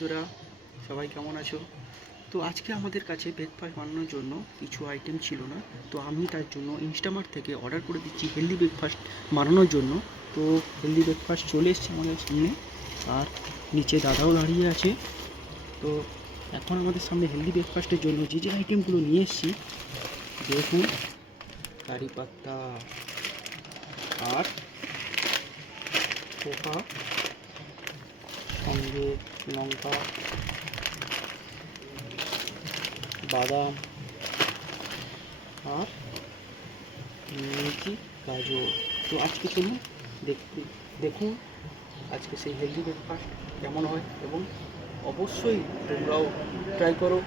বন্ধুরা, সবাই কেমন আছো? তো আজকে আমাদের কাছে ব্রেকফাস্ট বানানোর জন্য কিছু আইটেম ছিল না, তো আমি তার জন্য ইনস্টামার্ট থেকে অর্ডার করে দিচ্ছি হেলদি ব্রেকফাস্ট বানানোর জন্য। তো হেলদি ব্রেকফাস্ট চলে এসছে আমাদের সামনে, আর নিচে দাদাও দাঁড়িয়ে আছে। তো এখন আমাদের সামনে হেলদি ব্রেকফাস্টের জন্য যে যে আইটেমগুলো নিয়ে এসেছি, দেখুন, কারি পাত্তা আর পোহা সঙ্গে লঙ্কা, বাদাম আর মিচি গাজর। তো আজকে চলুন দেখুন আজকে সেই হেলদি ব্রেকফাস্ট কেমন হয় এবং অবশ্যই তোমরাও ট্রাই করো।